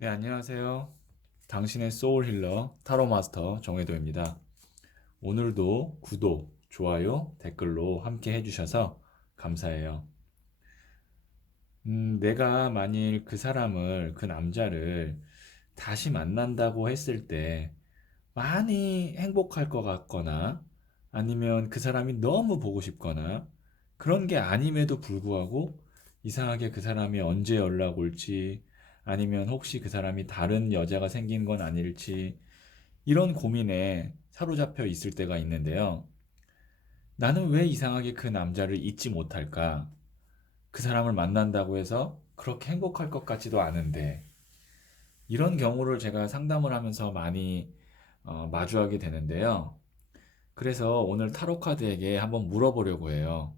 네, 안녕하세요. 당신의 소울 힐러 타로 마스터 정혜도입니다. 오늘도 구독, 좋아요, 댓글로 함께 해주셔서 감사해요. 내가 만일 그 사람을, 그 남자를 다시 만난다고 했을 때 많이 행복할 것 같거나 아니면 그 사람이 너무 보고 싶거나 그런 게 아님에도 불구하고 이상하게 그 사람이 언제 연락 올지 아니면 혹시 그 사람이 다른 여자가 생긴 건 아닐지 이런 고민에 사로잡혀 있을 때가 있는데요. 나는 왜 이상하게 그 남자를 잊지 못할까? 그 사람을 만난다고 해서 그렇게 행복할 것 같지도 않은데 이런 경우를 제가 상담을 하면서 많이 마주하게 되는데요. 그래서 오늘 타로 카드에게 한번 물어보려고 해요.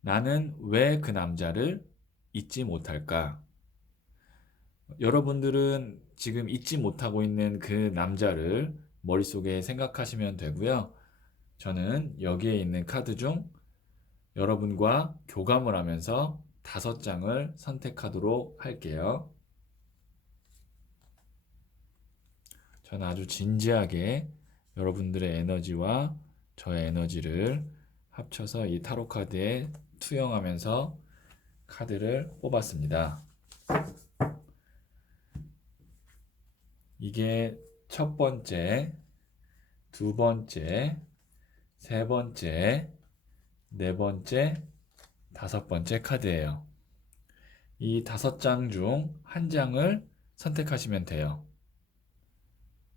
나는 왜 그 남자를 잊지 못할까? 여러분들은 지금 잊지 못하고 있는 그 남자를 머릿속에 생각하시면 되고요. 저는 여기에 있는 카드 중 여러분과 교감을 하면서 5장을 선택하도록 할게요. 저는 아주 진지하게 여러분들의 에너지와 저의 에너지를 합쳐서 이 타로 카드에 투영하면서 카드를 뽑았습니다. 이게 첫 번째, 두 번째, 세 번째, 네 번째, 5번째 카드예요. 이 5장 중 한 장을 선택하시면 돼요.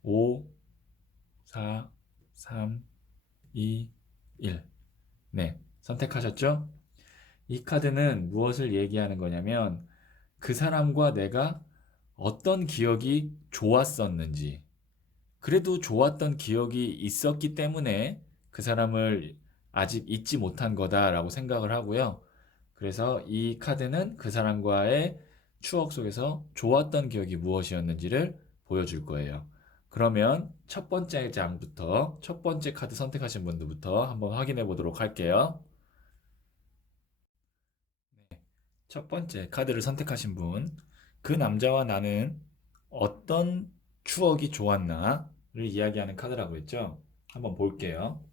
5, 4, 3, 2, 1. 네, 선택하셨죠? 이 카드는 무엇을 얘기하는 거냐면 그 사람과 내가 어떤 기억이 좋았었는지, 그래도 좋았던 기억이 있었기 때문에 그 사람을 아직 잊지 못한 거다라고 생각을 하고요. 그래서 이 카드는 그 사람과의 추억 속에서 좋았던 기억이 무엇이었는지를 보여줄 거예요. 그러면 첫 번째 장부터, 첫 번째 카드 선택하신 분들부터 한번 확인해 보도록 할게요. 네. 첫 번째 카드를 선택하신 분, 그 남자와 나는 어떤 추억이 좋았나를 이야기하는 카드라고 했죠. 한번 볼게요.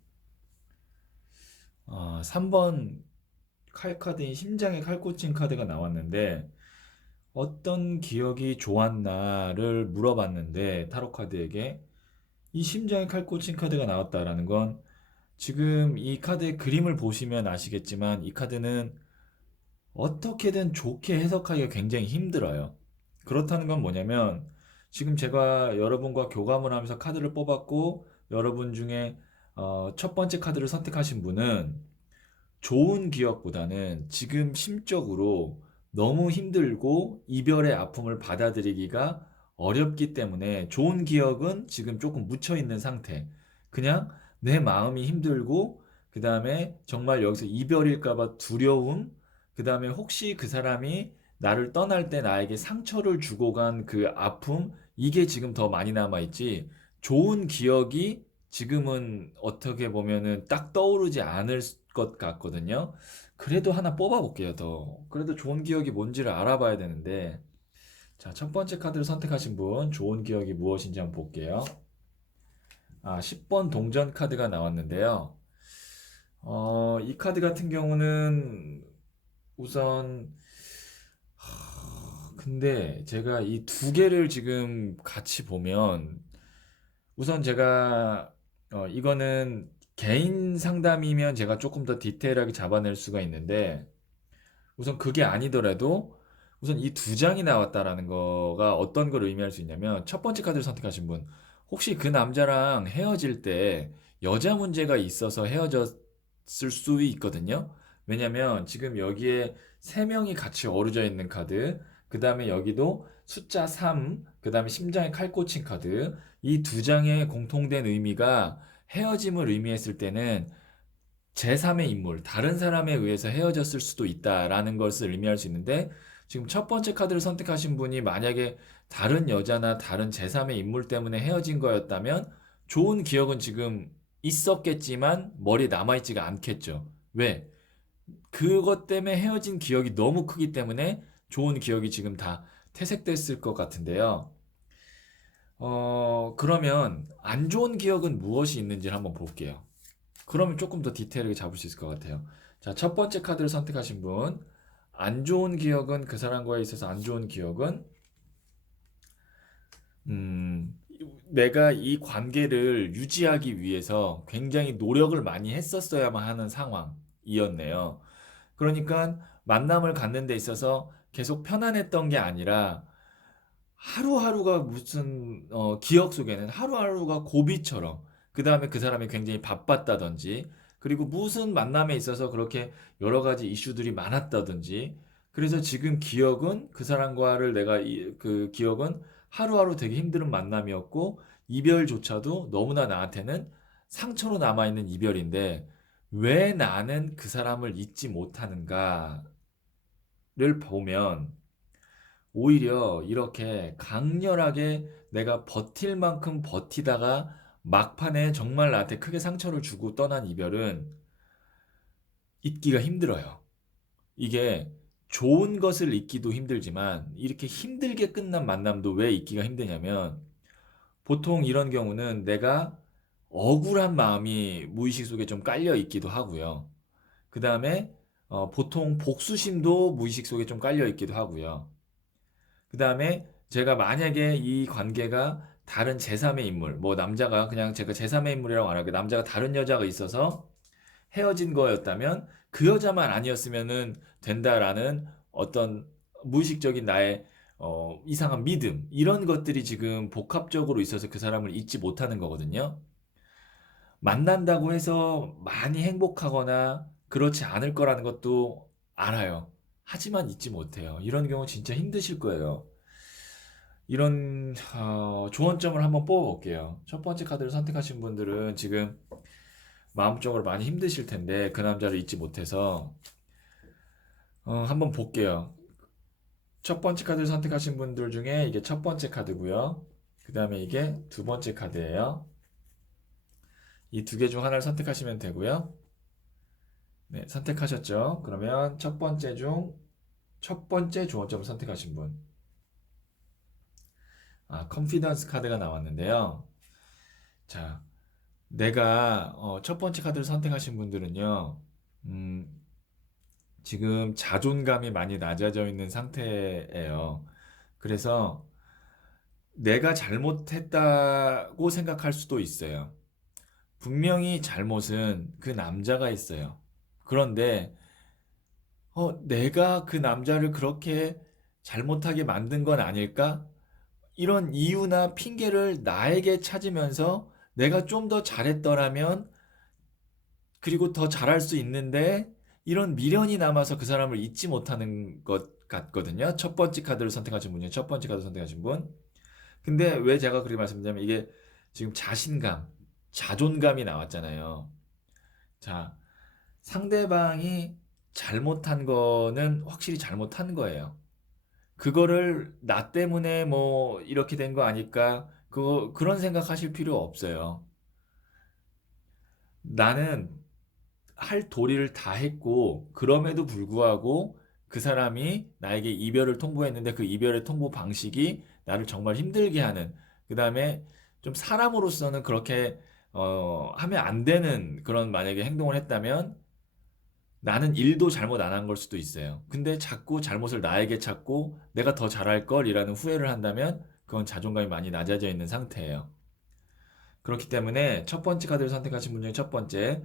3번 칼 카드인 심장의 칼꽂힌 카드가 나왔는데 어떤 기억이 좋았나를 물어봤는데 타로 카드에게 이 심장의 칼꽂힌 카드가 나왔다라는 건 지금 이 카드의 그림을 보시면 아시겠지만 이 카드는 어떻게든 좋게 해석하기가 굉장히 힘들어요. 그렇다는 건 뭐냐면 지금 제가 여러분과 교감을 하면서 카드를 뽑았고 여러분 중에 첫 번째 카드를 선택하신 분은 좋은 기억보다는 지금 심적으로 너무 힘들고 이별의 아픔을 받아들이기가 어렵기 때문에 좋은 기억은 지금 조금 묻혀 있는 상태. 그냥 내 마음이 힘들고, 그 다음에 정말 여기서 이별일까봐 두려움, 그 다음에 혹시 그 사람이 나를 떠날 때 나에게 상처를 주고 간 그 아픔, 이게 지금 더 많이 남아있지. 좋은 기억이 지금은 어떻게 보면은 딱 떠오르지 않을 것 같거든요. 그래도 하나 뽑아볼게요, 더. 그래도 좋은 기억이 뭔지를 알아봐야 되는데. 자, 첫 번째 카드를 선택하신 분, 좋은 기억이 무엇인지 한번 볼게요. 10번 동전 카드가 나왔는데요. 이 카드 같은 경우는 우선, 근데 제가 이 두 개를 지금 같이 보면 우선 제가 이거는 개인 상담이면 제가 조금 더 디테일하게 잡아낼 수가 있는데 우선 그게 아니더라도 우선 이 두 장이 나왔다라는 거가 어떤 걸 의미할 수 있냐면 첫 번째 카드를 선택하신 분 혹시 그 남자랑 헤어질 때 여자 문제가 있어서 헤어졌을 수 있거든요. 왜냐면 지금 여기에 세 명이 같이 어우러져 있는 카드, 그 다음에 여기도 숫자 3, 그 다음에 심장에 칼 꽂힌 카드, 이 두 장의 공통된 의미가 헤어짐을 의미했을 때는 제3의 인물, 다른 사람에 의해서 헤어졌을 수도 있다라는 것을 의미할 수 있는데, 지금 첫 번째 카드를 선택하신 분이 만약에 다른 여자나 다른 제3의 인물 때문에 헤어진 거였다면, 좋은 기억은 지금 있었겠지만, 머리에 남아있지가 않겠죠. 왜? 그것 때문에 헤어진 기억이 너무 크기 때문에 좋은 기억이 지금 다 퇴색됐을 것 같은데요. 그러면 안 좋은 기억은 무엇이 있는지를 한번 볼게요. 그러면 조금 더 디테일하게 잡을 수 있을 것 같아요. 자, 첫 번째 카드를 선택하신 분. 안 좋은 기억은 그 사람과에 있어서 안 좋은 기억은 음, 내가 이 관계를 유지하기 위해서 굉장히 노력을 많이 했었어야만 하는 상황이었네요. 그러니까 만남을 갖는 데 있어서 계속 편안했던 게 아니라 하루하루가 무슨 기억 속에는 하루하루가 고비처럼 그 다음에 그 사람이 굉장히 바빴다든지 그리고 무슨 만남에 있어서 그렇게 여러 가지 이슈들이 많았다든지 그래서 지금 기억은 그 사람과를 그 기억은 하루하루 되게 힘든 만남이었고 이별조차도 너무나 나한테는 상처로 남아있는 이별인데 왜 나는 그 사람을 잊지 못하는가를 보면 오히려 이렇게 강렬하게 내가 버틸 만큼 버티다가 막판에 정말 나한테 크게 상처를 주고 떠난 이별은 잊기가 힘들어요. 이게 좋은 것을 잊기도 힘들지만 이렇게 힘들게 끝난 만남도 왜 잊기가 힘드냐면 보통 이런 경우는 내가 억울한 마음이 무의식 속에 좀 깔려 있기도 하고요. 그 다음에 보통 복수심도 무의식 속에 좀 깔려 있기도 하고요. 그 다음에 제가 만약에 이 관계가 다른 제3의 인물, 뭐 남자가 그냥 제가 제3의 인물이라고 안 하고 남자가 다른 여자가 있어서 헤어진 거였다면 그 여자만 아니었으면 된다라는 어떤 무의식적인 나의 이상한 믿음 이런 것들이 지금 복합적으로 있어서 그 사람을 잊지 못하는 거거든요. 만난다고 해서 많이 행복하거나 그렇지 않을 거라는 것도 알아요. 하지만 잊지 못해요. 이런 경우 진짜 힘드실 거예요. 이런 조언점을 한번 뽑아볼게요. 첫 번째 카드를 선택하신 분들은 지금 마음적으로 많이 힘드실 텐데 그 남자를 잊지 못해서 한번 볼게요. 첫 번째 카드를 선택하신 분들 중에 이게 첫 번째 카드고요. 그 다음에 이게 두 번째 카드예요. 이 두 개 중 하나를 선택하시면 되고요. 네, 선택하셨죠? 그러면 첫 번째 조언점을 선택하신 분. 컨피던스 카드가 나왔는데요. 자, 내가 첫 번째 카드를 선택하신 분들은요, 음, 지금 자존감이 많이 낮아져 있는 상태예요. 그래서 내가 잘못했다고 생각할 수도 있어요. 분명히 잘못은 그 남자가 있어요. 그런데 내가 그 남자를 그렇게 잘못하게 만든 건 아닐까? 이런 이유나 핑계를 나에게 찾으면서 내가 좀 더 잘했더라면 그리고 더 잘할 수 있는데 이런 미련이 남아서 그 사람을 잊지 못하는 것 같거든요. 첫 번째 카드를 선택하신 분이요. 첫 번째 카드 선택하신 분. 근데 왜 제가 그렇게 말씀드리냐면 이게 지금 자신감, 자존감이 나왔잖아요. 자, 상대방이 잘못한 거는 확실히 잘못한 거예요. 그거를 나 때문에 뭐 이렇게 된 거 아닐까? 그런 생각하실 필요 없어요. 나는 할 도리를 다 했고, 그럼에도 불구하고 그 사람이 나에게 이별을 통보했는데 그 이별의 통보 방식이 나를 정말 힘들게 하는, 그 다음에 좀 사람으로서는 그렇게, 하면 안 되는 그런 만약에 행동을 했다면 나는 일도 잘못 안 한 걸 수도 있어요. 근데 자꾸 잘못을 나에게 찾고 내가 더 잘할 걸이라는 후회를 한다면 그건 자존감이 많이 낮아져 있는 상태예요. 그렇기 때문에 첫 번째 카드를 선택하신 분 중에 첫 번째,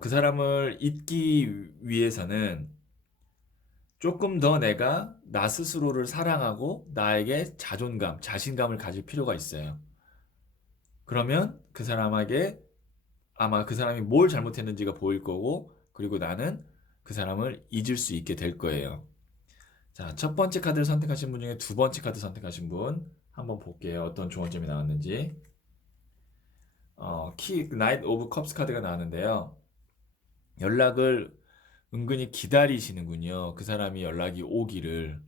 그 사람을 잊기 위해서는 조금 더 내가 나 스스로를 사랑하고 나에게 자존감, 자신감을 가질 필요가 있어요. 그러면 그 사람에게 아마 그 사람이 뭘 잘못했는지가 보일 거고, 그리고 나는 그 사람을 잊을 수 있게 될 거예요. 자, 첫 번째 카드를 선택하신 분 중에 두 번째 카드 선택하신 분 한번 볼게요. 어떤 조언점이 나왔는지. 나이트 오브 컵스 카드가 나왔는데요. 연락을 은근히 기다리시는군요. 그 사람이 연락이 오기를.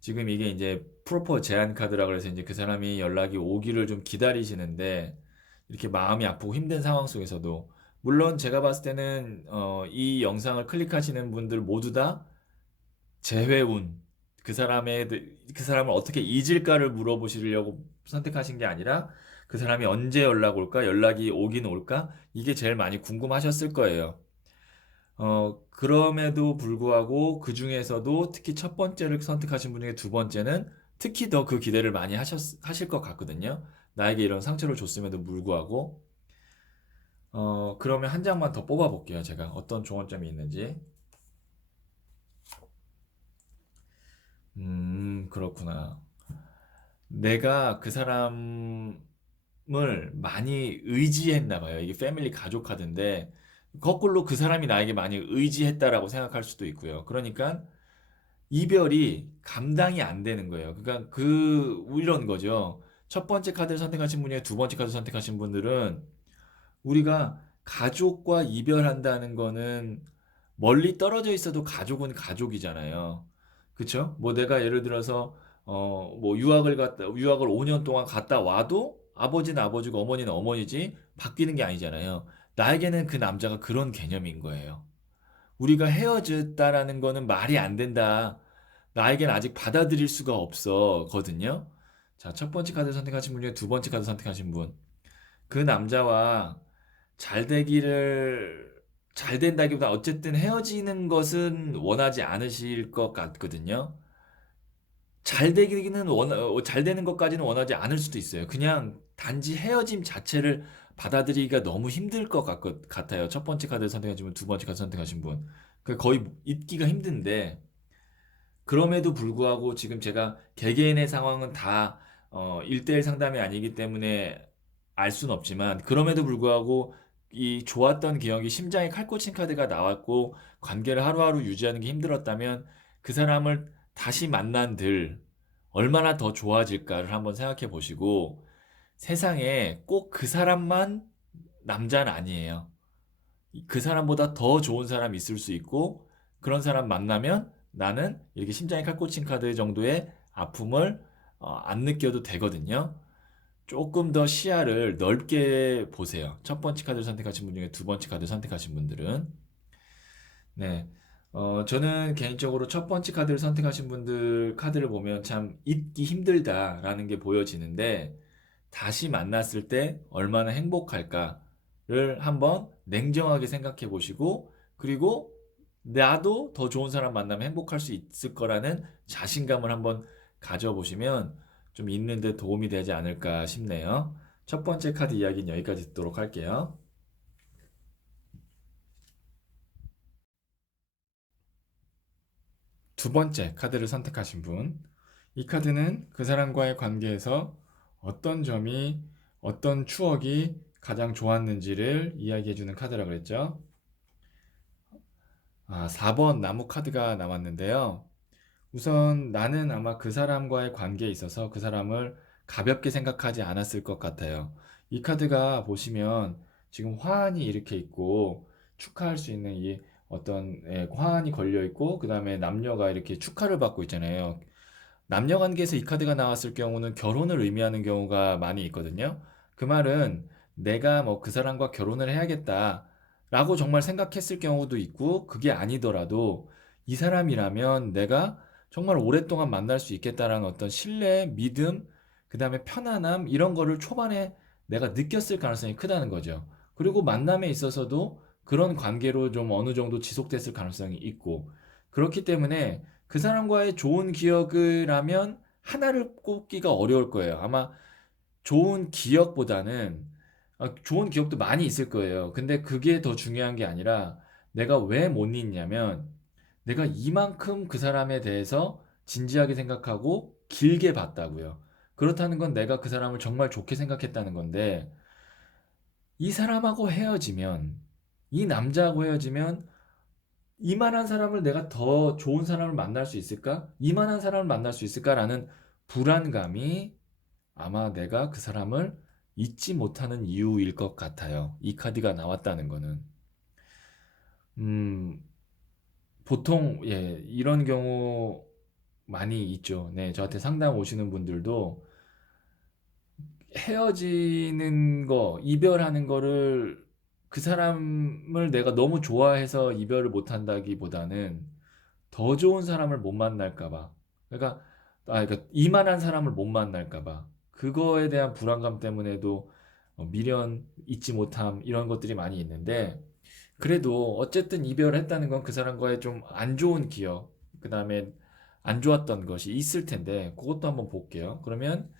지금 이게 이제 프로포 제한 카드라 그래서 이제 그 사람이 연락이 오기를 좀 기다리시는데 이렇게 마음이 아프고 힘든 상황 속에서도 물론 제가 봤을 때는 이 영상을 클릭하시는 분들 모두 다 재회운 그 사람을 어떻게 잊을까를 물어보시려고 선택하신 게 아니라 그 사람이 언제 연락 올까? 연락이 오긴 올까? 이게 제일 많이 궁금하셨을 거예요. 그럼에도 불구하고 그 중에서도 특히 첫 번째를 선택하신 분 중에 두 번째는 특히 더 그 기대를 많이 하실 것 같거든요. 나에게 이런 상처를 줬음에도 불구하고. 그러면 한 장만 더 뽑아볼게요. 제가 어떤 조언점이 있는지. 그렇구나. 내가 그 사람을 많이 의지했나 봐요. 이게 패밀리 가족 카드인데, 거꾸로 그 사람이 나에게 많이 의지했다라고 생각할 수도 있고요. 그러니까 이별이 감당이 안 되는 거예요. 그러니까 이런 거죠. 첫 번째 카드를 선택하신 분이 두 번째 카드 선택하신 분들은 우리가 가족과 이별한다는 거는 멀리 떨어져 있어도 가족은 가족이잖아요. 그쵸? 뭐 내가 예를 들어서 뭐 유학을 5년 동안 갔다 와도 아버지는 아버지고 어머니는 어머니지 바뀌는 게 아니잖아요. 나에게는 그 남자가 그런 개념인 거예요. 우리가 헤어졌다라는 거는 말이 안 된다. 나에겐 아직 받아들일 수가 없어거든요. 자, 첫 번째 카드 선택하신 분 중에 두 번째 카드 선택하신 분. 그 남자와 잘 되기를, 잘 된다기보다 어쨌든 헤어지는 것은 원하지 않으실 것 같거든요. 잘 되는 것까지는 원하지 않을 수도 있어요. 그냥 단지 헤어짐 자체를 받아들이기가 너무 힘들 것 같아요. 첫 번째 카드 선택하신 분, 두 번째 카드 선택하신 분. 거의 잊기가 힘든데, 그럼에도 불구하고 지금 제가 개개인의 상황은 다 1대1 상담이 아니기 때문에 알 수는 없지만 그럼에도 불구하고 이 좋았던 기억이 심장에 칼꽂힌 카드가 나왔고 관계를 하루하루 유지하는 게 힘들었다면 그 사람을 다시 만난들 얼마나 더 좋아질까를 한번 생각해 보시고 세상에 꼭 그 사람만 남자는 아니에요. 그 사람보다 더 좋은 사람이 있을 수 있고 그런 사람 만나면 나는 이렇게 심장에 칼 꽂힌 카드 정도의 아픔을 안 느껴도 되거든요. 조금 더 시야를 넓게 보세요. 첫 번째 카드를 선택하신 분 중에 두 번째 카드를 선택하신 분들은. 네. 저는 개인적으로 첫 번째 카드를 선택하신 분들 카드를 보면 참 잊기 힘들다라는 게 보여지는데 다시 만났을 때 얼마나 행복할까를 한번 냉정하게 생각해 보시고, 그리고 나도 더 좋은 사람 만나면 행복할 수 있을 거라는 자신감을 한번 가져보시면 좀 있는데 도움이 되지 않을까 싶네요. 첫 번째 카드 이야기는 여기까지 듣도록 할게요. 두 번째 카드를 선택하신 분. 이 카드는 그 사람과의 관계에서 어떤 점이, 어떤 추억이 가장 좋았는지를 이야기해주는 카드라고 그랬죠. 4번 나무 카드가 나왔는데요. 우선 나는 아마 그 사람과의 관계에 있어서 그 사람을 가볍게 생각하지 않았을 것 같아요. 이 카드가 보시면 지금 화환이 이렇게 있고 축하할 수 있는 이 어떤 화환이 걸려 있고 그 다음에 남녀가 이렇게 축하를 받고 있잖아요. 남녀 관계에서 이 카드가 나왔을 경우는 결혼을 의미하는 경우가 많이 있거든요. 그 말은 내가 뭐 그 사람과 결혼을 해야겠다라고 정말 생각했을 경우도 있고 그게 아니더라도 이 사람이라면 내가 정말 오랫동안 만날 수 있겠다라는 어떤 신뢰, 믿음, 그 다음에 편안함 이런 거를 초반에 내가 느꼈을 가능성이 크다는 거죠. 그리고 만남에 있어서도 그런 관계로 좀 어느 정도 지속됐을 가능성이 있고 그렇기 때문에 그 사람과의 좋은 기억을 하면 하나를 꼽기가 어려울 거예요. 아마 좋은 기억보다는 좋은 기억도 많이 있을 거예요. 근데 그게 더 중요한 게 아니라 내가 왜 못 잊냐면 내가 이만큼 그 사람에 대해서 진지하게 생각하고 길게 봤다고요. 그렇다는 건 내가 그 사람을 정말 좋게 생각했다는 건데 이 사람하고 헤어지면 이 남자하고 헤어지면 이만한 사람을 내가 더 좋은 사람을 만날 수 있을까? 이만한 사람을 만날 수 있을까라는 불안감이 아마 내가 그 사람을 잊지 못하는 이유일 것 같아요. 이 카드가 나왔다는 거는. 음, 보통, 예, 이런 경우 많이 있죠. 네, 저한테 상담 오시는 분들도 헤어지는 거, 이별하는 거를 그 사람을 내가 너무 좋아해서 이별을 못 한다기보다는 더 좋은 사람을 못 만날까 봐. 그러니까 그러니까 이만한 사람을 못 만날까 봐. 그거에 대한 불안감 때문에도 미련, 잊지 못함 이런 것들이 많이 있는데 그래도 어쨌든 이별했다는 건 그 사람과의 좀 안 좋은 기억, 그다음에 안 좋았던 것이 있을 텐데 그것도 한번 볼게요. 그러면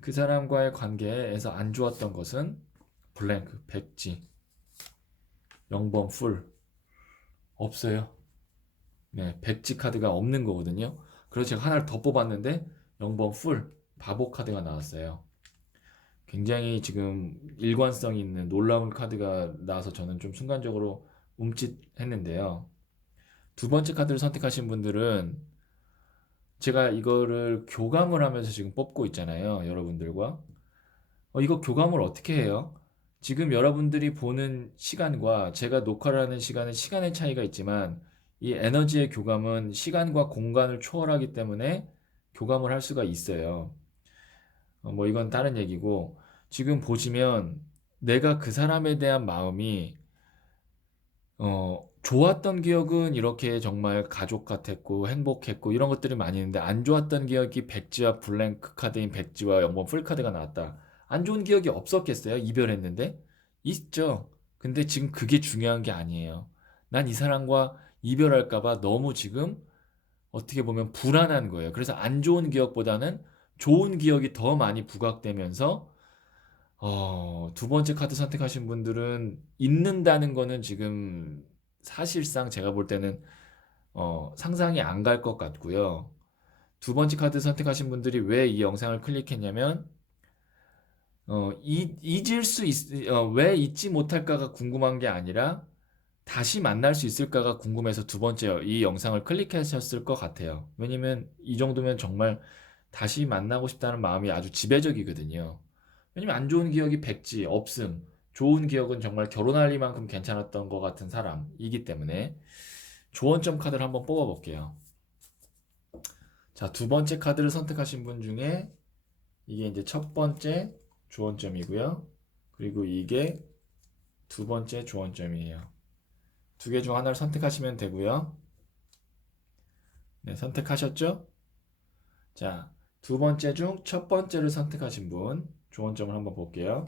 그 사람과의 관계에서 안 좋았던 것은 블랭크, 백지, 0번 풀 없어요. 네, 백지 카드가 없는 거거든요. 그래서 제가 하나를 더 뽑았는데 0번 풀 바보 카드가 나왔어요. 굉장히 지금 일관성 있는 놀라운 카드가 나와서 저는 좀 순간적으로 움찔했는데요. 두 번째 카드를 선택하신 분들은 제가 이거를 교감을 하면서 지금 뽑고 있잖아요. 여러분들과. 이거 교감을 어떻게 해요? 지금 여러분들이 보는 시간과 제가 녹화를 하는 시간은 시간의 차이가 있지만 이 에너지의 교감은 시간과 공간을 초월하기 때문에 교감을 할 수가 있어요. 뭐 이건 다른 얘기고 지금 보시면 내가 그 사람에 대한 마음이 좋았던 기억은 이렇게 정말 가족 같았고 행복했고 이런 것들이 많이 있는데 안 좋았던 기억이 백지와 블랭크 카드인 백지와 0번 풀 카드가 나왔다. 안 좋은 기억이 없었겠어요? 이별했는데? 있죠. 근데 지금 그게 중요한 게 아니에요. 난 이 사람과 이별할까 봐 너무 지금 어떻게 보면 불안한 거예요. 그래서 안 좋은 기억보다는 좋은 기억이 더 많이 부각되면서 두 번째 카드 선택하신 분들은 잊는다는 거는 지금 사실상 제가 볼 때는 상상이 안 갈 것 같고요. 두 번째 카드 선택하신 분들이 왜 이 영상을 클릭했냐면 왜 잊지 못할까가 궁금한 게 아니라 다시 만날 수 있을까가 궁금해서 두 번째 이 영상을 클릭하셨을 것 같아요. 왜냐면 이 정도면 정말 다시 만나고 싶다는 마음이 아주 지배적이거든요. 왜냐면 안 좋은 기억이 백지, 없음. 좋은 기억은 정말 결혼할 리만큼 괜찮았던 것 같은 사람이기 때문에 조언점 카드를 한번 뽑아볼게요. 자, 두 번째 카드를 선택하신 분 중에 이게 이제 첫 번째 조언점이고요. 그리고 이게 두 번째 조언점이에요. 두 개 중 하나를 선택하시면 되고요. 네, 선택하셨죠? 자, 두 번째 중 첫 번째를 선택하신 분 조언점을 한번 볼게요.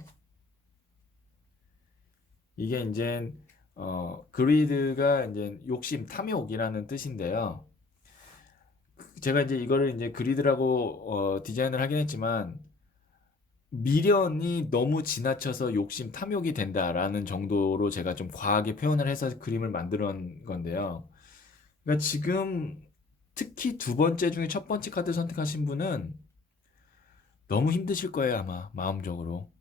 이게 이제 그리드가 이제 욕심, 탐욕이라는 뜻인데요. 제가 이제 이거를 이제 그리드라고 디자인을 하긴 했지만 미련이 너무 지나쳐서 욕심, 탐욕이 된다라는 정도로 제가 좀 과하게 표현을 해서 그림을 만들어 온 건데요. 그러니까 지금 특히 두 번째 중에 첫 번째 카드 선택하신 분은 너무 힘드실 거예요, 아마 마음적으로.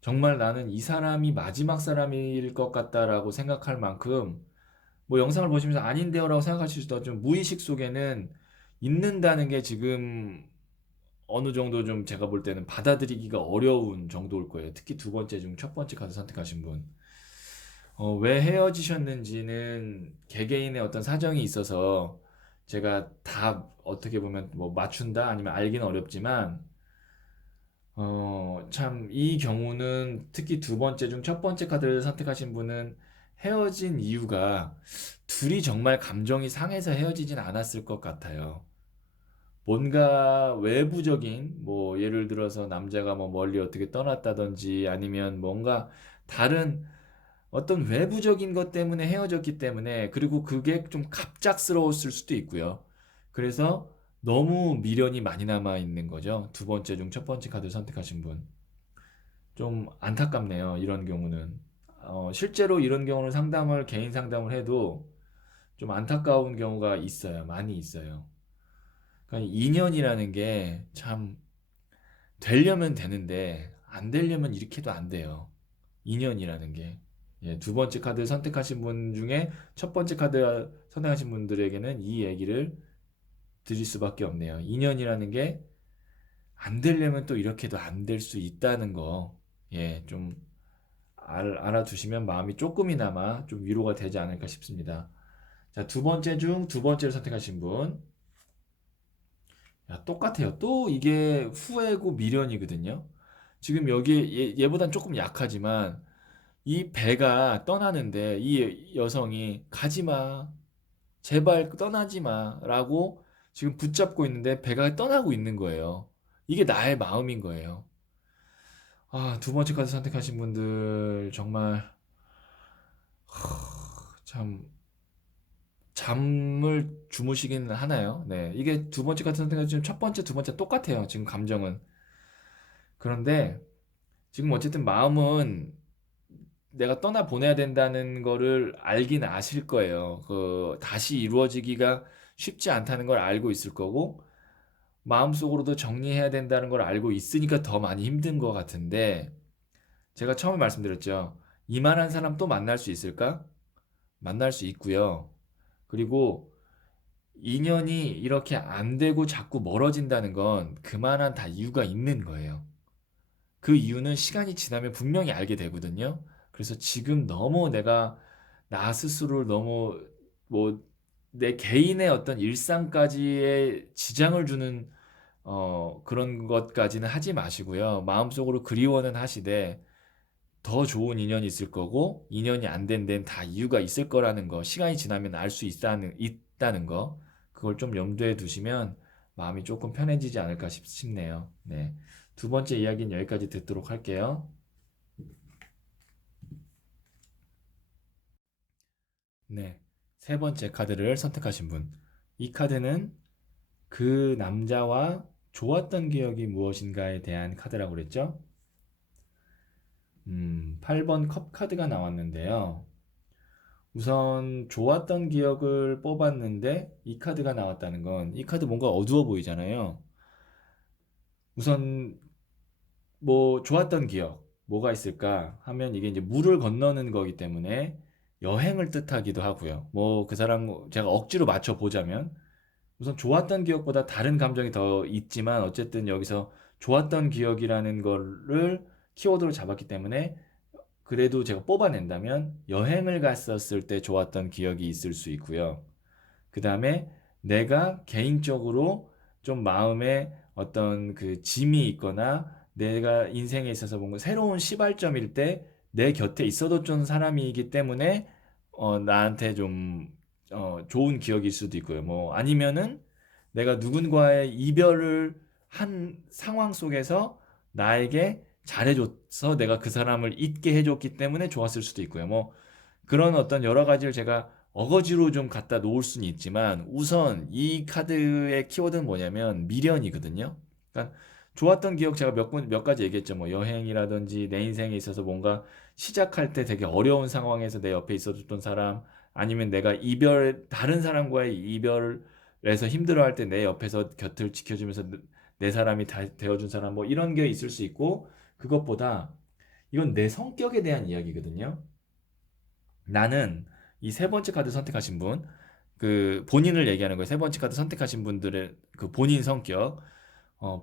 정말 나는 이 사람이 마지막 사람일 것 같다라고 생각할 만큼 뭐 영상을 보시면서 아닌데요라고 생각하실 수도 좀 무의식 속에는 있는다는 게 지금 어느 정도 좀 제가 볼 때는 받아들이기가 어려운 정도일 거예요. 특히 두 번째 중 첫 번째 카드 선택하신 분. 왜 헤어지셨는지는 개개인의 어떤 사정이 있어서 제가 다 어떻게 보면 뭐 맞춘다 아니면 알기는 어렵지만 참, 이 경우는 특히 두 번째 중 첫 번째 카드를 선택하신 분은 헤어진 이유가 둘이 정말 감정이 상해서 헤어지진 않았을 것 같아요. 뭔가 외부적인, 뭐, 예를 들어서 남자가 뭐 멀리 어떻게 떠났다든지 아니면 뭔가 다른 어떤 외부적인 것 때문에 헤어졌기 때문에 그리고 그게 좀 갑작스러웠을 수도 있고요. 그래서 너무 미련이 많이 남아 있는 거죠. 두 번째 중 첫 번째 카드 선택하신 분. 좀 안타깝네요. 이런 경우는. 실제로 이런 경우는 개인 상담을 해도 좀 안타까운 경우가 있어요. 많이 있어요. 그러니까 인연이라는 게 참 되려면 되는데 안 되려면 이렇게도 안 돼요. 인연이라는 게. 예, 두 번째 카드 선택하신 분 중에 첫 번째 카드 선택하신 분들에게는 이 얘기를 드릴 수밖에 없네요. 인연이라는 게 안 되려면 또 이렇게도 안 될 수 있다는 거, 예, 좀 알아두시면 마음이 조금이나마 좀 위로가 되지 않을까 싶습니다. 자, 두 번째 중 두 번째를 선택하신 분. 야, 똑같아요. 또 이게 후회고 미련이거든요. 지금 여기 얘보단 조금 약하지만 이 배가 떠나는데 이 여성이 가지 마. 제발 떠나지 마. 라고 지금 붙잡고 있는데 배가 떠나고 있는 거예요. 이게 나의 마음인 거예요. 아, 두 번째 카드 선택하신 분들 정말 참 잠을 주무시긴 하나요? 네, 이게 두 번째 카드 선택하신 지금 첫 번째, 두 번째 똑같아요. 지금 감정은. 그런데 지금 어쨌든 마음은 내가 떠나 보내야 된다는 거를 알긴 아실 거예요. 그 다시 이루어지기가 쉽지 않다는 걸 알고 있을 거고 마음속으로도 정리해야 된다는 걸 알고 있으니까 더 많이 힘든 것 같은데 제가 처음에 말씀드렸죠. 이만한 사람 또 만날 수 있을까? 만날 수 있고요. 그리고 인연이 이렇게 안 되고 자꾸 멀어진다는 건 그만한 다 이유가 있는 거예요. 그 이유는 시간이 지나면 분명히 알게 되거든요. 그래서 지금 너무 내가 나 스스로를 너무 뭐 내 개인의 어떤 일상까지의 지장을 주는 그런 것까지는 하지 마시고요. 마음속으로 그리워는 하시되 더 좋은 인연이 있을 거고 인연이 안 된 데는 다 이유가 있을 거라는 거 시간이 지나면 알 수 있다는 거 그걸 좀 염두에 두시면 마음이 조금 편해지지 않을까 싶네요. 네. 두 번째 이야기는 여기까지 듣도록 할게요. 네. 세 번째 카드를 선택하신 분. 이 카드는 그 남자와 좋았던 기억이 무엇인가에 대한 카드라고 그랬죠? 8번 컵 카드가 나왔는데요. 우선 좋았던 기억을 뽑았는데 이 카드가 나왔다는 건 이 카드 뭔가 어두워 보이잖아요. 우선 뭐 좋았던 기억 뭐가 있을까 하면 이게 이제 물을 건너는 거기 때문에 여행을 뜻하기도 하고요. 뭐 그 사람 제가 억지로 맞춰 보자면 우선 좋았던 기억보다 다른 감정이 더 있지만 어쨌든 여기서 좋았던 기억이라는 거를 키워드로 잡았기 때문에 그래도 제가 뽑아낸다면 여행을 갔었을 때 좋았던 기억이 있을 수 있고요. 그 다음에 내가 개인적으로 좀 마음에 어떤 그 짐이 있거나 내가 인생에 있어서 뭔가 새로운 시발점일 때 내 곁에 있어도 좀 사람이기 때문에 나한테 좀 좋은 기억일 수도 있고요. 뭐 아니면은 내가 누군가의 이별을 한 상황 속에서 나에게 잘해줘서 내가 그 사람을 잊게 해줬기 때문에 좋았을 수도 있고요. 뭐 그런 어떤 여러 가지를 제가 어거지로 좀 갖다 놓을 수는 있지만 우선 이 카드의 키워드는 뭐냐면 미련이거든요. 그러니까 좋았던 기억 제가 몇 가지 얘기했죠. 뭐 여행이라든지 내 인생에 있어서 뭔가 시작할 때 되게 어려운 상황에서 내 옆에 있어줬던 사람 아니면 내가 다른 사람과의 이별에서 힘들어할 때 내 옆에서 곁을 지켜주면서 내 사람이 되어준 사람 뭐 이런 게 있을 수 있고 그것보다 이건 내 성격에 대한 이야기거든요. 나는 이 세 번째 카드 선택하신 분, 그 본인을 얘기하는 거예요. 세 번째 카드 선택하신 분들의 그 본인 성격,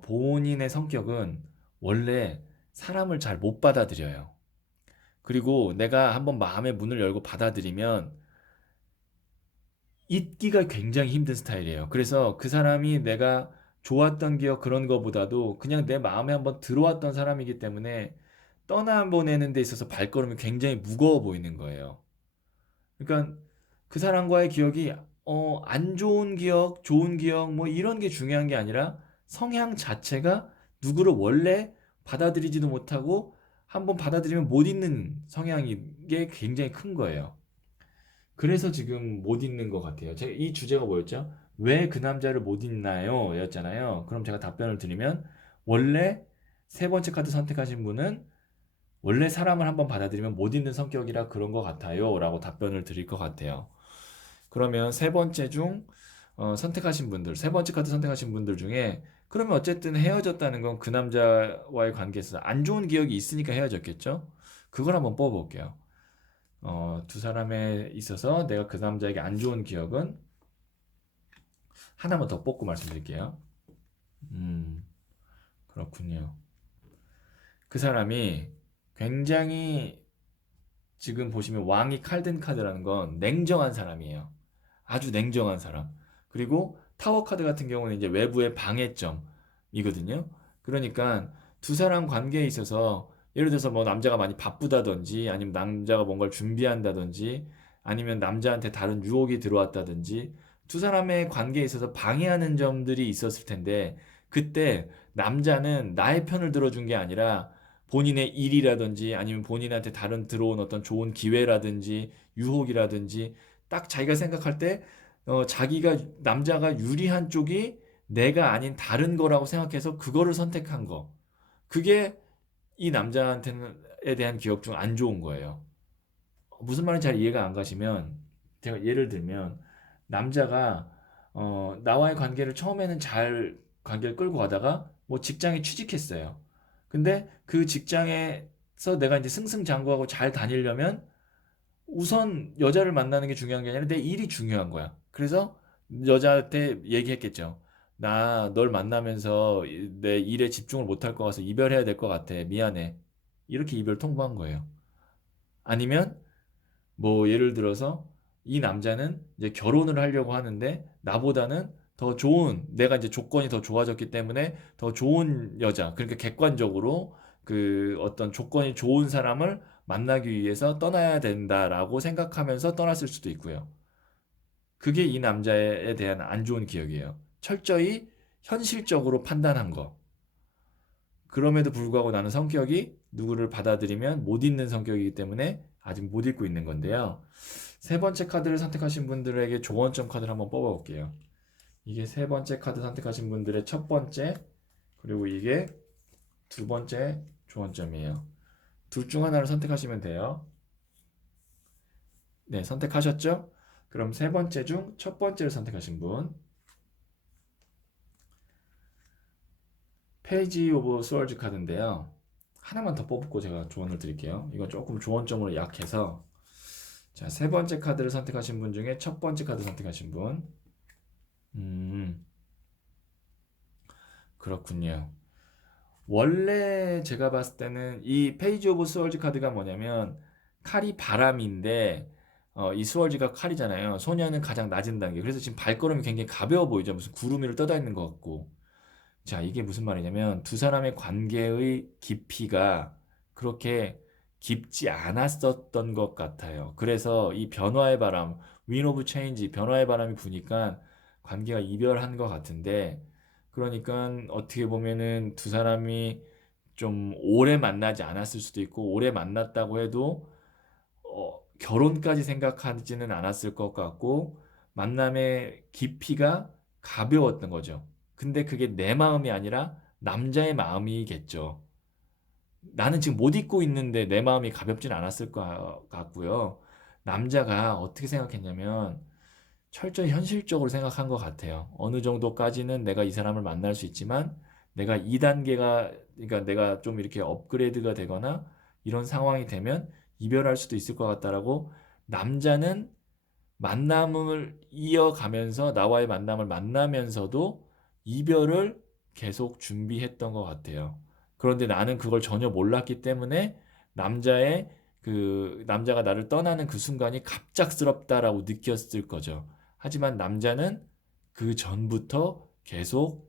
본인의 성격은 원래 사람을 잘 못 받아들여요. 그리고 내가 한번 마음의 문을 열고 받아들이면 잊기가 굉장히 힘든 스타일이에요. 그래서 그 사람이 내가 좋았던 기억 그런 거보다도 그냥 내 마음에 한번 들어왔던 사람이기 때문에 떠나보내는 데 있어서 발걸음이 굉장히 무거워 보이는 거예요. 그러니까 그 사람과의 기억이 안 좋은 기억, 좋은 기억 뭐 이런 게 중요한 게 아니라 성향 자체가 누구를 원래 받아들이지도 못하고 한번 받아들이면 못 잊는 성향인 게 굉장히 큰 거예요. 그래서 지금 못 잊는 것 같아요. 제가 이 주제가 뭐였죠? 왜 그 남자를 못 잊나요? 였잖아요. 그럼 제가 답변을 드리면 원래 세 번째 카드 선택하신 분은 원래 사람을 한번 받아들이면 못 잊는 성격이라 그런 것 같아요. 라고 답변을 드릴 것 같아요. 그러면 세 번째 중 선택하신 분들, 세 번째 카드 선택하신 분들 중에 그러면 어쨌든 헤어졌다는 건 그 남자와의 관계에서 안 좋은 기억이 있으니까 헤어졌겠죠? 그걸 한번 뽑아볼게요. 두 사람에 있어서 내가 그 남자에게 안 좋은 기억은 하나만 더 뽑고 말씀드릴게요. 음, 그렇군요. 그 사람이 굉장히 지금 보시면 왕이 칼든 카드라는 건 냉정한 사람이에요. 아주 냉정한 사람. 그리고 타워 카드 같은 경우는 이제 외부의 방해점이거든요. 그러니까 두 사람 관계에 있어서 예를 들어서 뭐 남자가 많이 바쁘다든지 아니면 남자가 뭔가를 준비한다든지 아니면 남자한테 다른 유혹이 들어왔다든지 두 사람의 관계에 있어서 방해하는 점들이 있었을 텐데 그때 남자는 나의 편을 들어준 게 아니라 본인의 일이라든지 아니면 본인한테 다른 들어온 어떤 좋은 기회라든지 유혹이라든지 딱 자기가 생각할 때 자기가 남자가 유리한 쪽이 내가 아닌 다른 거라고 생각해서 그거를 선택한 거. 그게 이 남자한테는 에 대한 기억 중 안 좋은 거예요. 무슨 말인지 잘 이해가 안 가시면 제가 예를 들면 남자가 나와의 관계를 처음에는 잘 관계를 끌고 가다가 뭐 직장에 취직했어요. 근데 그 직장에서 내가 이제 승승장구하고 잘 다니려면 우선 여자를 만나는 게 중요한 게 아니라 내 일이 중요한 거야. 그래서 여자한테 얘기했겠죠. 나 널 만나면서 내 일에 집중을 못할 것 같아서 이별해야 될 것 같아. 미안해. 이렇게 이별 통보한 거예요. 아니면 뭐 예를 들어서 이 남자는 이제 결혼을 하려고 하는데 나보다는 더 좋은 내가 이제 조건이 더 좋아졌기 때문에 더 좋은 여자 그러니까 객관적으로 그 어떤 조건이 좋은 사람을 만나기 위해서 떠나야 된다라고 생각하면서 떠났을 수도 있고요. 그게 이 남자에 대한 안 좋은 기억이에요. 철저히 현실적으로 판단한 거. 그럼에도 불구하고 나는 성격이 누구를 받아들이면 못 잊는 성격이기 때문에 아직 못 잊고 있는 건데요. 세 번째 카드를 선택하신 분들에게 조언점 카드를 한번 뽑아볼게요. 이게 세 번째 카드 선택하신 분들의 첫 번째, 그리고 이게 두 번째 조언점이에요. 둘 중 하나를 선택하시면 돼요. 네, 선택하셨죠? 그럼 세 번째 중 첫 번째를 선택하신 분, 페이지 오브 스월즈 카드인데요. 하나만 더 뽑고 제가 조언을 드릴게요. 이건 조금 조언점으로 약해서 자, 세 번째 카드를 선택하신 분 중에 첫 번째 카드 선택하신 분. 음, 그렇군요. 원래 제가 봤을 때는 이 페이지 오브 스월즈 카드가 뭐냐면 칼이 바람인데 이 스월즈가 칼이잖아요. 소녀는 가장 낮은 단계. 그래서 지금 발걸음이 굉장히 가벼워 보이죠. 무슨 구름 위를 떠다 있는 것 같고. 자, 이게 무슨 말이냐면 두 사람의 관계의 깊이가 그렇게 깊지 않았었던 것 같아요. 그래서 이 변화의 바람, 윈 오브 체인지, 변화의 바람이 부니까 관계가 이별한 것 같은데, 그러니까 어떻게 보면은 두 사람이 좀 오래 만나지 않았을 수도 있고, 오래 만났다고 해도 결혼까지 생각하지는 않았을 것 같고, 만남의 깊이가 가벼웠던 거죠. 근데 그게 내 마음이 아니라 남자의 마음이겠죠. 나는 지금 못 잊고 있는데 내 마음이 가볍진 않았을 것 같고요. 남자가 어떻게 생각했냐면 철저히 현실적으로 생각한 것 같아요. 어느 정도까지는 내가 이 사람을 만날 수 있지만 내가 2단계가 그러니까 내가 좀 이렇게 업그레이드가 되거나 이런 상황이 되면 이별할 수도 있을 것 같다라고 남자는 만남을 이어가면서 나와의 만남을 만나면서도 이별을 계속 준비했던 것 같아요. 그런데 나는 그걸 전혀 몰랐기 때문에 남자가 나를 떠나는 그 순간이 갑작스럽다라고 느꼈을 거죠. 하지만 남자는 그 전부터 계속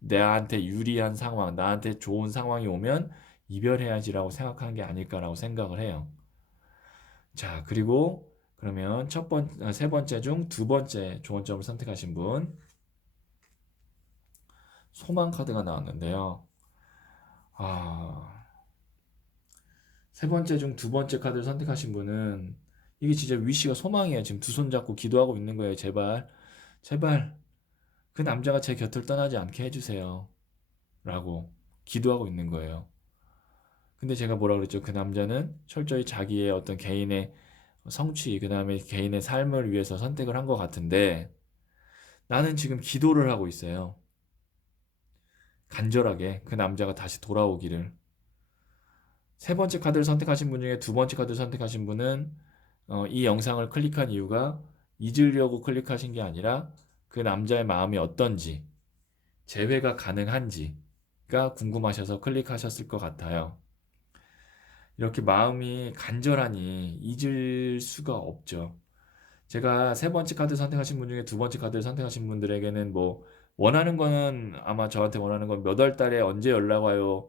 나한테 유리한 상황, 나한테 좋은 상황이 오면 이별해야지라고 생각한 게 아닐까라고 생각을 해요. 자, 그리고 그러면 세 번째 중 두 번째 조언점을 선택하신 분, 소망 카드가 나왔는데요. 아, 세 번째 중 두 번째 카드를 선택하신 분은 이게 진짜 위시가 소망이에요. 지금 두 손 잡고 기도하고 있는 거예요. 제발, 제발 그 남자가 제 곁을 떠나지 않게 해주세요. 라고 기도하고 있는 거예요. 근데 제가 뭐라 그랬죠? 그 남자는 철저히 자기의 어떤 개인의 성취, 그 다음에 개인의 삶을 위해서 선택을 한 것 같은데 나는 지금 기도를 하고 있어요. 간절하게 그 남자가 다시 돌아오기를. 세 번째 카드를 선택하신 분 중에 두 번째 카드를 선택하신 분은 이 영상을 클릭한 이유가 잊으려고 클릭하신 게 아니라 그 남자의 마음이 어떤지, 재회가 가능한지가 궁금하셔서 클릭하셨을 것 같아요. 이렇게 마음이 간절하니 잊을 수가 없죠. 제가 세 번째 카드 선택하신 분 중에 두 번째 카드를 선택하신 분들에게는 뭐 원하는 거는 아마 저한테 원하는 건 몇 월 달에 언제 연락 와요?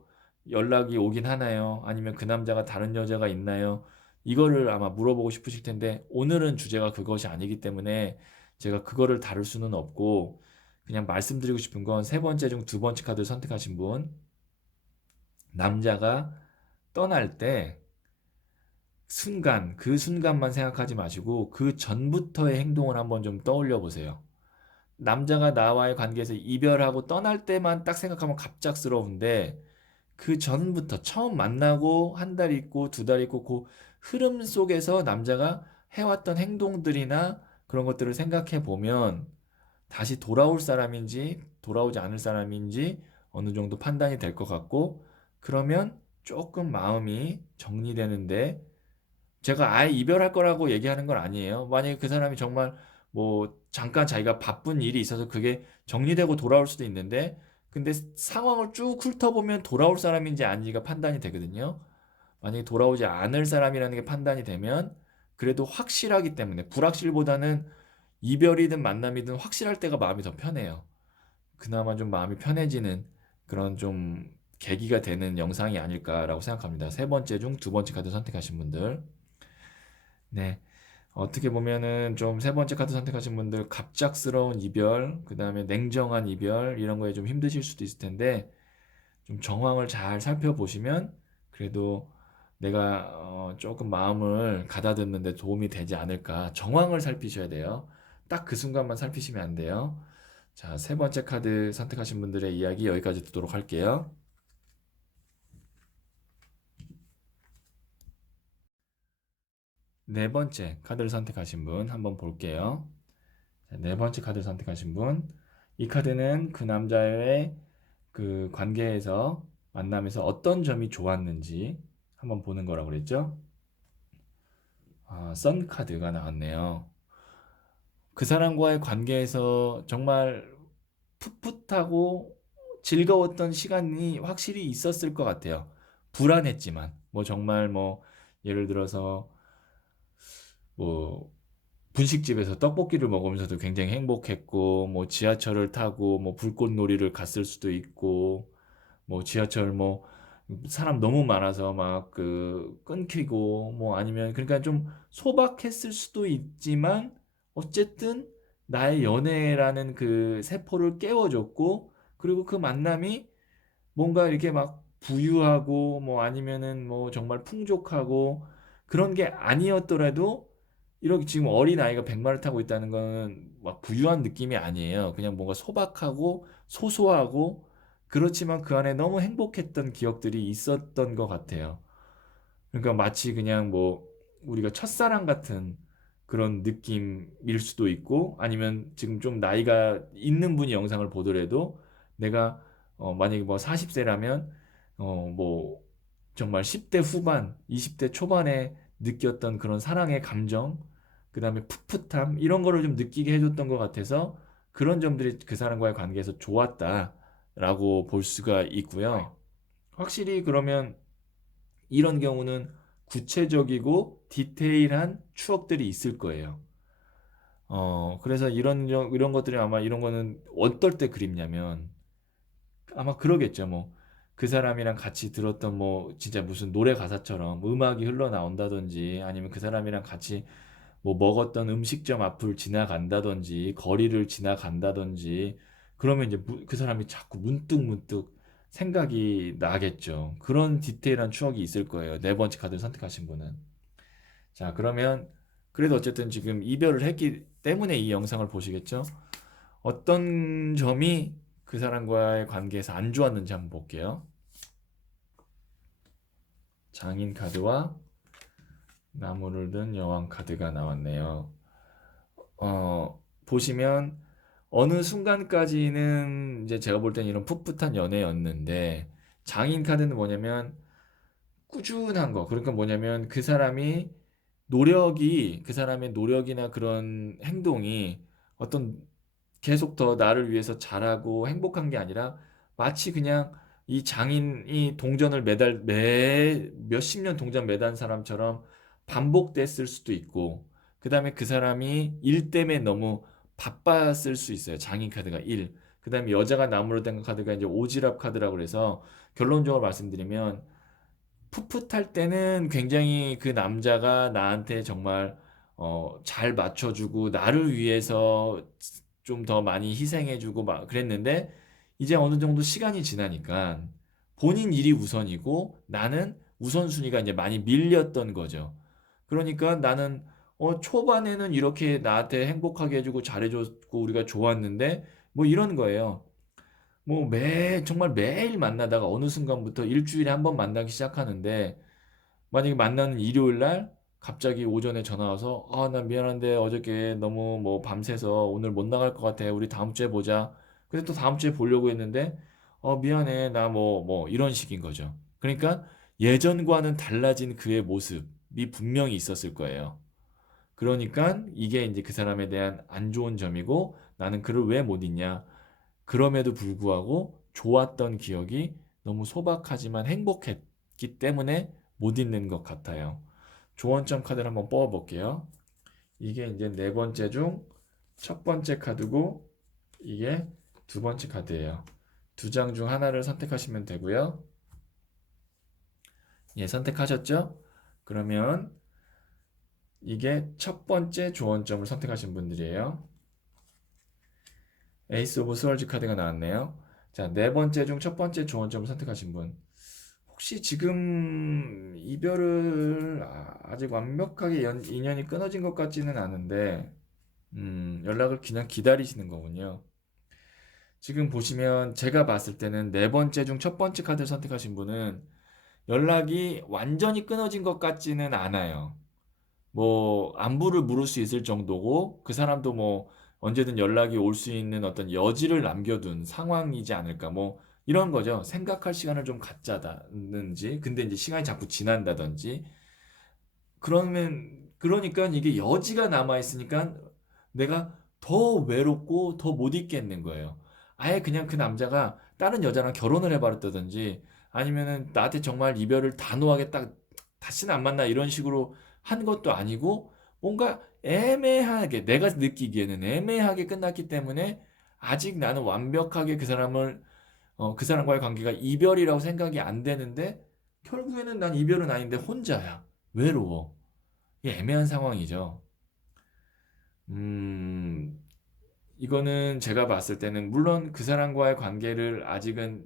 연락이 오긴 하나요? 아니면 그 남자가 다른 여자가 있나요? 이거를 아마 물어보고 싶으실 텐데 오늘은 주제가 그것이 아니기 때문에 제가 그거를 다룰 수는 없고 그냥 말씀드리고 싶은 건 세 번째 중 두 번째 카드를 선택하신 분, 남자가 떠날 때 순간, 그 순간만 생각하지 마시고 그 전부터의 행동을 한번 좀 떠올려 보세요. 남자가 나와의 관계에서 이별하고 떠날 때만 딱 생각하면 갑작스러운데 그 전부터 처음 만나고 한 달 있고 두 달 있고 그 흐름 속에서 남자가 해왔던 행동들이나 그런 것들을 생각해 보면 다시 돌아올 사람인지 돌아오지 않을 사람인지 어느 정도 판단이 될 것 같고 그러면 조금 마음이 정리되는데 제가 아예 이별할 거라고 얘기하는 건 아니에요. 만약에 그 사람이 정말 뭐 잠깐 자기가 바쁜 일이 있어서 그게 정리되고 돌아올 수도 있는데 근데 상황을 쭉 훑어보면 돌아올 사람인지 아닌지가 판단이 되거든요. 만약에 돌아오지 않을 사람이라는 게 판단이 되면 그래도 확실하기 때문에 불확실보다는 이별이든 만남이든 확실할 때가 마음이 더 편해요. 그나마 좀 마음이 편해지는 그런 좀 계기가 되는 영상이 아닐까라고 생각합니다. 세 번째 중 두 번째 카드 선택하신 분들. 네. 어떻게 보면은 좀 세 번째 카드 선택하신 분들 갑작스러운 이별, 그 다음에 냉정한 이별 이런 거에 좀 힘드실 수도 있을 텐데 좀 정황을 잘 살펴보시면 그래도 내가 조금 마음을 가다듬는 데 도움이 되지 않을까. 정황을 살피셔야 돼요. 딱 그 순간만 살피시면 안 돼요. 자, 세 번째 카드 선택하신 분들의 이야기 여기까지 듣도록 할게요. 네 번째 카드를 선택하신 분 한번 볼게요. 자, 네 번째 카드를 선택하신 분. 이 카드는 그 남자의 그 관계에서 만남에서 어떤 점이 좋았는지 한번 보는 거라고 그랬죠? 선 카드가 나왔네요. 그 사람과의 관계에서 정말 풋풋하고 즐거웠던 시간이 확실히 있었을 것 같아요. 불안했지만, 뭐 정말 뭐 예를 들어서 뭐 분식집에서 떡볶이를 먹으면서도 굉장히 행복했고, 뭐 지하철을 타고 뭐 불꽃놀이를 갔을 수도 있고, 뭐 지하철 뭐 사람 너무 많아서 막 그 끊기고 뭐 아니면 그러니까 좀 소박했을 수도 있지만 어쨌든 나의 연애라는 그 세포를 깨워줬고 그리고 그 만남이 뭔가 이렇게 막 부유하고 뭐 아니면은 뭐 정말 풍족하고 그런 게 아니었더라도 이렇게 지금 어린 아이가 백마를 타고 있다는 거는 막 부유한 느낌이 아니에요. 그냥 뭔가 소박하고 소소하고 그렇지만 그 안에 너무 행복했던 기억들이 있었던 것 같아요. 그러니까 마치 그냥 뭐 우리가 첫사랑 같은 그런 느낌일 수도 있고 아니면 지금 좀 나이가 있는 분이 영상을 보더라도 내가 만약에 뭐 40세라면 뭐 정말 10대 후반, 20대 초반에 느꼈던 그런 사랑의 감정, 그다음에 풋풋함 이런 거를 좀 느끼게 해줬던 것 같아서 그런 점들이 그 사람과의 관계에서 좋았다라고 볼 수가 있고요. 확실히 그러면 이런 경우는 구체적이고 디테일한 추억들이 있을 거예요. 그래서 이런 것들이 아마 이런 거는 어떨 때 그립냐면 아마 그러겠죠. 뭐 그 사람이랑 같이 들었던 뭐 진짜 무슨 노래 가사처럼 음악이 흘러나온다든지 아니면 그 사람이랑 같이 뭐 먹었던 음식점 앞을 지나간다든지 거리를 지나간다든지 그러면 이제 그 사람이 자꾸 문득문득 생각이 나겠죠. 그런 디테일한 추억이 있을 거예요. 네 번째 카드를 선택하신 분은. 자, 그러면 그래도 어쨌든 지금 이별을 했기 때문에 이 영상을 보시겠죠? 어떤 점이 그 사람과의 관계에서 안 좋았는지 한번 볼게요. 장인 카드와 나무를 든 여왕 카드가 나왔네요. 보시면 어느 순간까지는 이제 제가 볼 때는 이런 풋풋한 연애였는데 장인 카드는 뭐냐면 꾸준한 거. 그러니까 뭐냐면 그 사람의 노력이나 그런 행동이 어떤 계속 더 나를 위해서 잘하고 행복한 게 아니라 마치 그냥 이 장인이 동전을 매달 매 몇십 년 동전 매단 사람처럼 반복됐을 수도 있고 그다음에 그 사람이 일 때문에 너무 바빴을 수 있어요. 장인 카드가 일. 그다음에 여자가 나무로 된 카드가 이제 오지랖 카드라고 그래서 결론적으로 말씀드리면 풋풋할 때는 굉장히 그 남자가 나한테 정말 잘 맞춰주고 나를 위해서 좀 더 많이 희생해주고 막 그랬는데 이제 어느 정도 시간이 지나니까 본인 일이 우선이고 나는 우선순위가 이제 많이 밀렸던 거죠. 그러니까 나는 초반에는 이렇게 나한테 행복하게 해주고 잘해줬고 우리가 좋았는데 뭐 이런 거예요. 뭐 정말 매일 만나다가 어느 순간부터 일주일에 한 번 만나기 시작하는데 만약에 만나는 일요일 날 갑자기 오전에 전화 와서 나 미안한데 어저께 너무 뭐 밤새서 오늘 못 나갈 것 같아. 우리 다음 주에 보자. 근데 또 다음 주에 보려고 했는데 미안해. 나 뭐 이런 식인 거죠. 그러니까 예전과는 달라진 그의 모습이 분명히 있었을 거예요. 그러니까 이게 이제 그 사람에 대한 안 좋은 점이고 나는 그를 왜 못 잊냐. 그럼에도 불구하고 좋았던 기억이 너무 소박하지만 행복했기 때문에 못 잊는 것 같아요. 조언점 카드를 한번 뽑아볼게요. 이게 이제 네 번째 중 첫 번째 카드고 이게 두 번째 카드예요. 두 장 중 하나를 선택하시면 되고요. 예, 선택하셨죠? 그러면 이게 첫 번째 조언점을 선택하신 분들이에요. 에이스 오브 스월즈 카드가 나왔네요. 자, 네 번째 중 첫 번째 조언점을 선택하신 분. 혹시 지금 이별을 아직 완벽하게 인연이 끊어진 것 같지는 않은데, 연락을 그냥 기다리시는 거군요. 지금 보시면 제가 봤을 때는 네 번째 중 첫 번째 카드를 선택하신 분은 연락이 완전히 끊어진 것 같지는 않아요. 뭐 안부를 물을 수 있을 정도고 그 사람도 뭐 언제든 연락이 올 수 있는 어떤 여지를 남겨둔 상황이지 않을까 뭐 이런 거죠. 생각할 시간을 좀 갖자든지 근데 이제 시간이 자꾸 지난다든지 그러니까 이게 여지가 남아 있으니까 내가 더 외롭고 더 못 있겠는 거예요. 아예 그냥 그 남자가 다른 여자랑 결혼을 해버렸다든지 아니면은 나한테 정말 이별을 단호하게 딱 다시는 안 만나 이런 식으로 한 것도 아니고 뭔가 애매하게 내가 느끼기에는 애매하게 끝났기 때문에 아직 나는 완벽하게 그 사람과의 관계가 이별이라고 생각이 안 되는데 결국에는 난 이별은 아닌데 혼자야. 외로워. 이게 애매한 상황이죠. 음, 이거는 제가 봤을 때는 물론 그 사람과의 관계를 아직은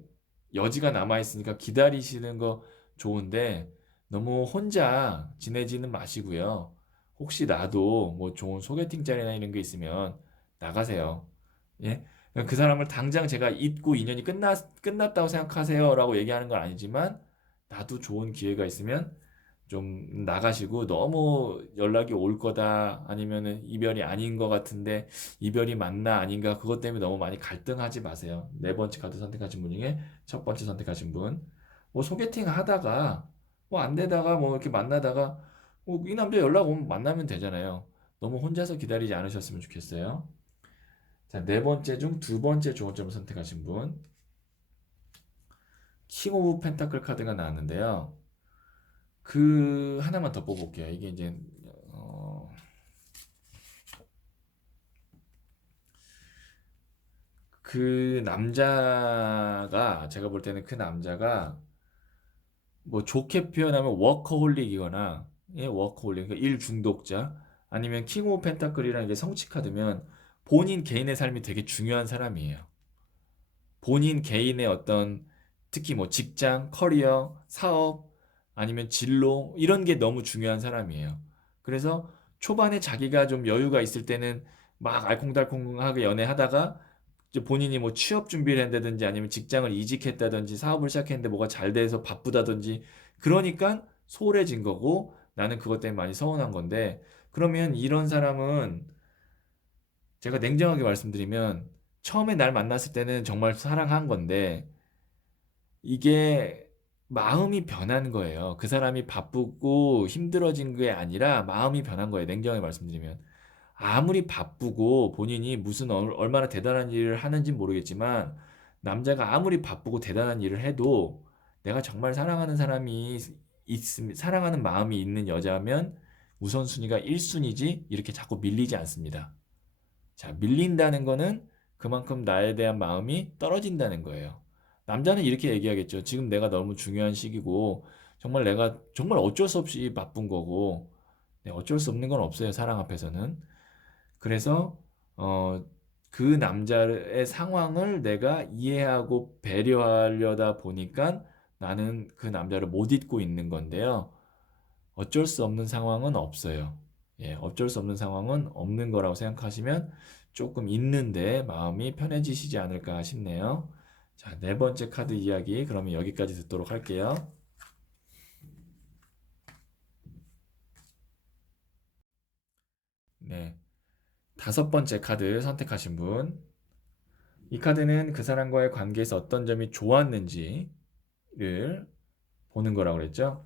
여지가 남아 있으니까 기다리시는 거 좋은데 너무 혼자 지내지는 마시고요. 혹시 나도 뭐 좋은 소개팅 자리나 이런 게 있으면 나가세요. 예? 그 사람을 당장 제가 잊고 인연이 끝났다고 생각하세요라고 얘기하는 건 아니지만 나도 좋은 기회가 있으면 좀 나가시고 너무 연락이 올 거다 아니면은 이별이 아닌 것 같은데 이별이 맞나 아닌가 그것 때문에 너무 많이 갈등하지 마세요. 네 번째 카드 선택하신 분 중에 첫 번째 선택하신 분. 뭐 소개팅 하다가 뭐 안 되다가 뭐 이렇게 만나다가 뭐 이 남자 연락 오면 만나면 되잖아요. 너무 혼자서 기다리지 않으셨으면 좋겠어요. 자, 네 번째 중 두 번째 조언점을 선택하신 분. 킹 오브 펜타클 카드가 나왔는데요. 그 하나만 더 뽑아볼게요. 이게 이제 어, 그 남자가 제가 볼 때는 그 남자가 뭐 좋게 표현하면 워커홀릭이거나 예, 워커홀릭 그러니까 일 중독자 아니면 킹 오브 펜타클이라는 게 성취 카드면 본인 개인의 삶이 되게 중요한 사람이에요. 본인 개인의 어떤 특히 뭐 직장, 커리어, 사업 아니면 진로 이런 게 너무 중요한 사람이에요. 그래서 초반에 자기가 좀 여유가 있을 때는 막 알콩달콩하게 연애하다가 이제 본인이 뭐 취업 준비를 한다든지 아니면 직장을 이직했다든지 사업을 시작했는데 뭐가 잘 돼서 바쁘다든지 그러니까 소홀해진 거고 나는 그것 때문에 많이 서운한 건데 그러면 이런 사람은 제가 냉정하게 말씀드리면 처음에 날 만났을 때는 정말 사랑한 건데 이게 마음이 변한 거예요. 그 사람이 바쁘고 힘들어진 게 아니라 마음이 변한 거예요. 냉정하게 말씀드리면. 아무리 바쁘고 본인이 무슨 얼마나 대단한 일을 하는지 모르겠지만 남자가 아무리 바쁘고 대단한 일을 해도 내가 정말 사랑하는 사람이 사랑하는 마음이 있는 여자면 우선순위가 1순위지 이렇게 자꾸 밀리지 않습니다. 자, 밀린다는 거는 그만큼 나에 대한 마음이 떨어진다는 거예요. 남자는 이렇게 얘기하겠죠. 지금 내가 너무 중요한 시기고, 정말 내가 정말 어쩔 수 없이 바쁜 거고, 네, 어쩔 수 없는 건 없어요. 사랑 앞에서는. 그래서 어, 그 남자의 상황을 내가 이해하고 배려하려다 보니까 나는 그 남자를 못 잊고 있는 건데요. 어쩔 수 없는 상황은 없어요. 예, 어쩔 수 없는 상황은 없는 거라고 생각하시면 조금 있는데 마음이 편해지시지 않을까 싶네요. 자, 네 번째 카드 이야기 그러면 여기까지 듣도록 할게요. 네, 다섯 번째 카드 선택하신 분. 이 카드는 그 사람과의 관계에서 어떤 점이 좋았는지를 보는 거라고 그랬죠.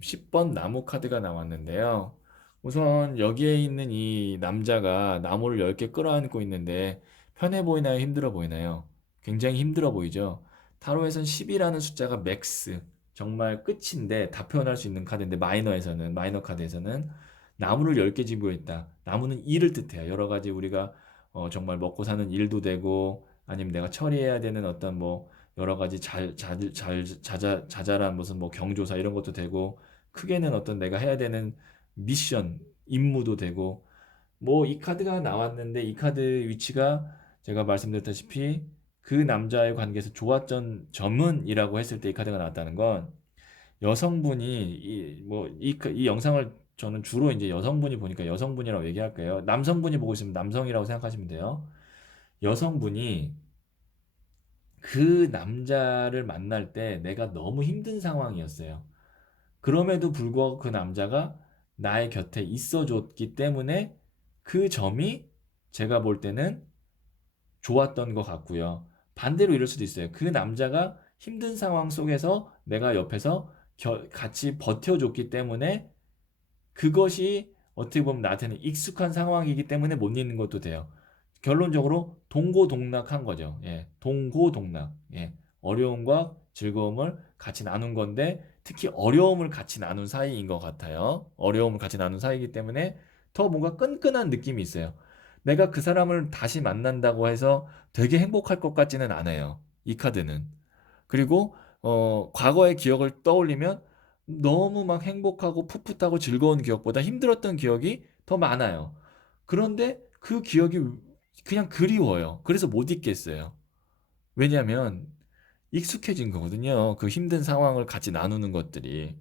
10번 나무 카드가 나왔는데요. 우선 여기에 있는 이 남자가 나무를 10개 끌어안고 있는데 편해 보이나요? 힘들어 보이나요? 굉장히 힘들어 보이죠? 타로에선 10이라는 숫자가 맥스, 정말 끝인데 다 표현할 수 있는 카드인데 마이너 카드에서는 나무를 10개 쥐고 있다. 나무는 일을 뜻해요. 여러 가지 우리가 정말 먹고 사는 일도 되고 아니면 내가 처리해야 되는 어떤 뭐 여러 가지 자잘한 무슨 뭐 경조사 이런 것도 되고 크게는 어떤 내가 해야 되는 미션, 임무도 되고 뭐 이 카드가 나왔는데 이 카드 위치가 제가 말씀드렸다시피 그 남자의 관계에서 좋았던 점은이라고 했을 때 이 카드가 나왔다는 건 여성분이 이 영상을 저는 주로 이제 여성분이 보니까 여성분이라고 얘기할게요. 남성분이 보고 있으면 남성이라고 생각하시면 돼요. 여성분이 그 남자를 만날 때 내가 너무 힘든 상황이었어요. 그럼에도 불구하고 그 남자가 나의 곁에 있어 줬기 때문에 그 점이 제가 볼 때는 좋았던 것 같고요. 반대로 이럴 수도 있어요. 그 남자가 힘든 상황 속에서 내가 옆에서 같이 버텨줬기 때문에 그것이 어떻게 보면 나한테는 익숙한 상황이기 때문에 못 잊는 것도 돼요. 결론적으로 동고동락한 거죠. 예, 동고동락. 예, 어려움과 즐거움을 같이 나눈 건데 특히 어려움을 같이 나눈 사이인 것 같아요. 어려움을 같이 나눈 사이이기 때문에 더 뭔가 끈끈한 느낌이 있어요. 내가 그 사람을 다시 만난다고 해서 되게 행복할 것 같지는 않아요. 이 카드는. 그리고 과거의 기억을 떠올리면 너무 막 행복하고 풋풋하고 즐거운 기억보다 힘들었던 기억이 더 많아요. 그런데 그 기억이 그냥 그리워요. 그래서 못 잊겠어요. 왜냐하면 익숙해진 거거든요. 그 힘든 상황을 같이 나누는 것들이.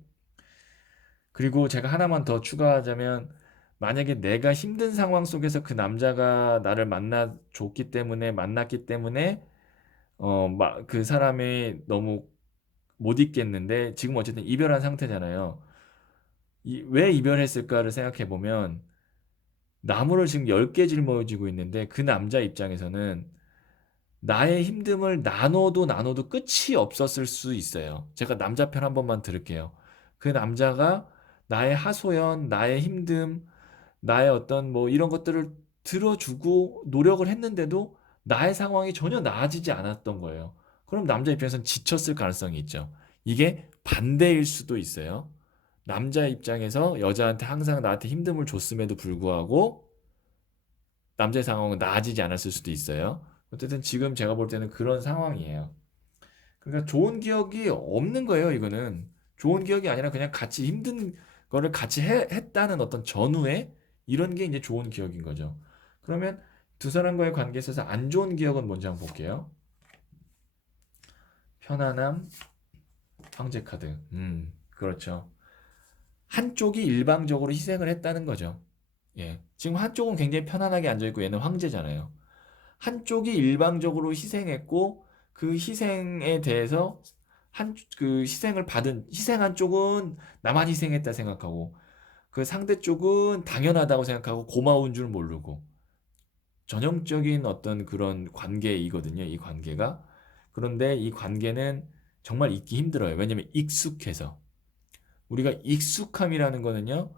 그리고 제가 하나만 더 추가하자면 만약에 내가 힘든 상황 속에서 그 남자가 나를 만났기 때문에 그 사람이 너무 못 잊겠는데 지금 어쨌든 이별한 상태잖아요. 왜 이별했을까를 생각해 보면 나무를 지금 10개 짊어지고 있는데 그 남자 입장에서는 나의 힘듦을 나눠도 끝이 없었을 수 있어요. 제가 남자 편 한 번만 들을게요. 그 남자가 나의 하소연, 나의 힘듦, 나의 어떤 뭐 이런 것들을 들어주고 노력을 했는데도 나의 상황이 전혀 나아지지 않았던 거예요. 그럼 남자 입장에서는 지쳤을 가능성이 있죠. 이게 반대일 수도 있어요. 남자 입장에서 여자한테 항상 나한테 힘듦을 줬음에도 불구하고 남자의 상황은 나아지지 않았을 수도 있어요. 어쨌든 지금 제가 볼 때는 그런 상황이에요. 그러니까 좋은 기억이 없는 거예요, 이거는. 좋은 기억이 아니라 그냥 같이 힘든 거를 같이 했다는 어떤 전후에 이런 게 이제 좋은 기억인 거죠. 그러면 두 사람과의 관계에 있어서 안 좋은 기억은 뭔지 한번 볼게요. 편안함, 황제 카드. 그렇죠. 한쪽이 일방적으로 희생을 했다는 거죠. 예. 지금 한쪽은 굉장히 편안하게 앉아있고 얘는 황제잖아요. 한쪽이 일방적으로 희생했고 그 희생에 대해서 그 희생한 쪽은 나만 희생했다 생각하고 그 상대 쪽은 당연하다고 생각하고 고마운 줄 모르고 전형적인 어떤 그런 관계이거든요. 이 관계가. 그런데 이 관계는 정말 잊기 힘들어요. 왜냐면 익숙해서. 우리가 익숙함이라는 거는요.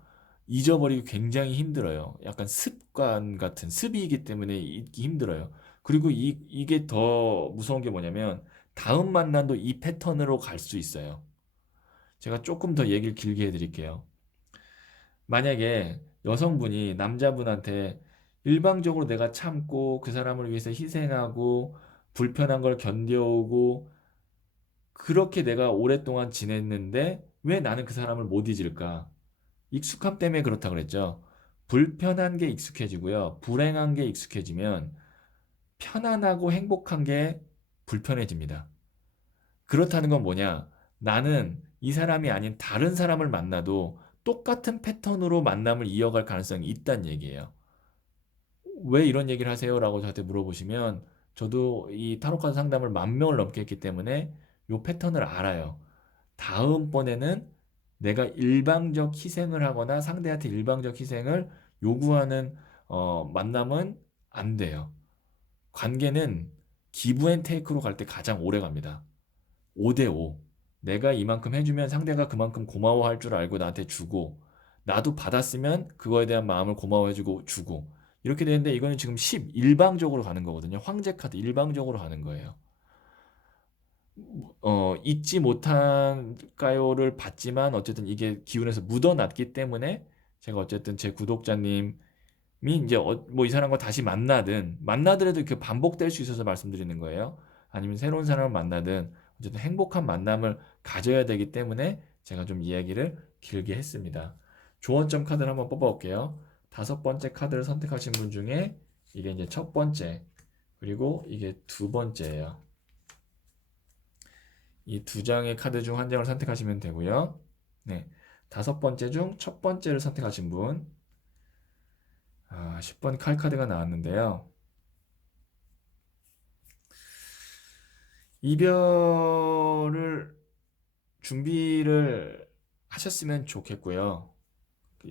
잊어버리기 굉장히 힘들어요. 약간 습관 같은 습이기 때문에 잊기 힘들어요. 그리고 이게 더 무서운 게 뭐냐면 다음 만남도 이 패턴으로 갈 수 있어요. 제가 조금 더 얘기를 길게 해드릴게요. 만약에 여성분이 남자분한테 일방적으로 내가 참고 그 사람을 위해서 희생하고 불편한 걸 견뎌오고 그렇게 내가 오랫동안 지냈는데 왜 나는 그 사람을 못 잊을까? 익숙함 때문에 그렇다 그랬죠. 불편한 게 익숙해지고요. 불행한 게 익숙해지면 편안하고 행복한 게 불편해집니다. 그렇다는 건 뭐냐? 나는 이 사람이 아닌 다른 사람을 만나도 똑같은 패턴으로 만남을 이어갈 가능성이 있다는 얘기예요. 왜 이런 얘기를 하세요? 라고 저한테 물어보시면 저도 이 타로카드 상담을 10,000명을 넘게 했기 때문에 이 패턴을 알아요. 다음번에는 내가 일방적 희생을 하거나 상대한테 일방적 희생을 요구하는 만남은 안 돼요. 관계는 기브 앤 테이크로 갈 때 가장 오래 갑니다. 5대5. 내가 이만큼 해주면 상대가 그만큼 고마워할 줄 알고 나한테 주고, 나도 받았으면 그거에 대한 마음을 고마워해주고 주고. 이렇게 되는데 이거는 지금 10 일방적으로 가는 거거든요. 황제 카드 일방적으로 가는 거예요. 잊지 못할까요를 받지만 어쨌든 이게 기운에서 묻어났기 때문에 제가 어쨌든 제 구독자님이 이제 뭐 이 사람과 다시 만나더라도 그 반복될 수 있어서 말씀드리는 거예요. 아니면 새로운 사람을 만나든 어쨌든 행복한 만남을 가져야 되기 때문에 제가 좀 이야기를 길게 했습니다. 조언점 카드를 한번 뽑아볼게요. 5번째 카드를 선택하신 분 중에 이게 이제 첫 번째, 그리고 이게 두 번째예요. 이 두 장의 카드 중 한 장을 선택하시면 되고요. 네. 5번째 중 첫 번째를 선택하신 분. 10번 칼 카드가 나왔는데요. 이별을 준비를 하셨으면 좋겠고요.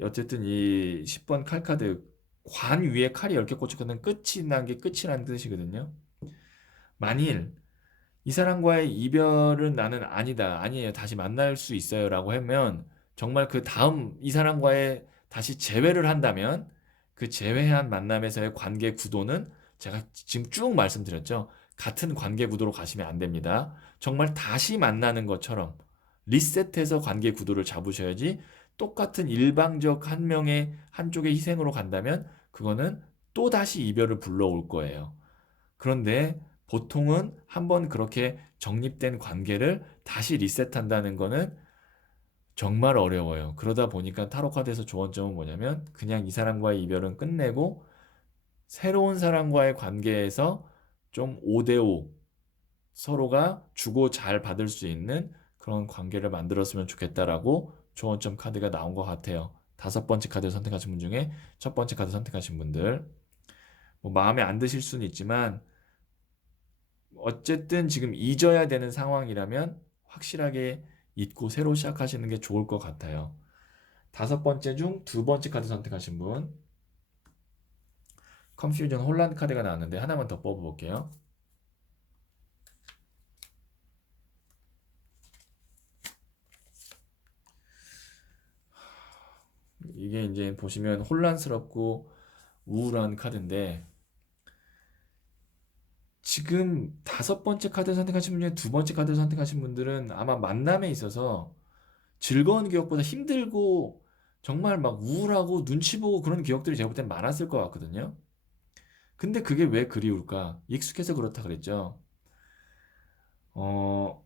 어쨌든 이 10번 칼 카드 관 위에 칼이 10개 꽂혔거든. 끝이 난 게 끝이라는 뜻이거든요. 만일 이 사람과의 이별은 나는 아니다, 아니에요, 다시 만날 수 있어요 라고 하면 정말 그 다음 이 사람과의 다시 재회를 한다면 그 재회한 만남에서의 관계 구도는 제가 지금 쭉 말씀드렸죠. 같은 관계 구도로 가시면 안 됩니다. 정말 다시 만나는 것처럼 리셋해서 관계 구도를 잡으셔야지. 똑같은 일방적 한 명의 한쪽의 희생으로 간다면 그거는 또 다시 이별을 불러올 거예요. 그런데 보통은 한번 그렇게 정립된 관계를 다시 리셋한다는 거는 정말 어려워요. 그러다 보니까 타로 카드에서 조언점은 뭐냐면 그냥 이 사람과의 이별은 끝내고 새로운 사람과의 관계에서 좀 5대5 서로가 주고 잘 받을 수 있는 그런 관계를 만들었으면 좋겠다라고 조언점 카드가 나온 것 같아요. 5번째 카드 선택하신 분 중에 첫 번째 카드 선택하신 분들 뭐 마음에 안 드실 수는 있지만 어쨌든 지금 잊어야 되는 상황이라면 확실하게 잊고 새로 시작하시는 게 좋을 것 같아요. 5번째 중 2번째 카드 선택하신 분, 컨퓨전 혼란 카드가 나왔는데 하나만 더 뽑아볼게요. 이게 이제 보시면 혼란스럽고 우울한 카드인데 지금 5번째 카드 선택하신 분 중에 2번째 카드 선택하신 분들은 아마 만남에 있어서 즐거운 기억보다 힘들고 정말 막 우울하고 눈치 보고 그런 기억들이 제가 볼 땐 많았을 것 같거든요. 근데 그게 왜 그리울까? 익숙해서 그렇다 그랬죠. 어,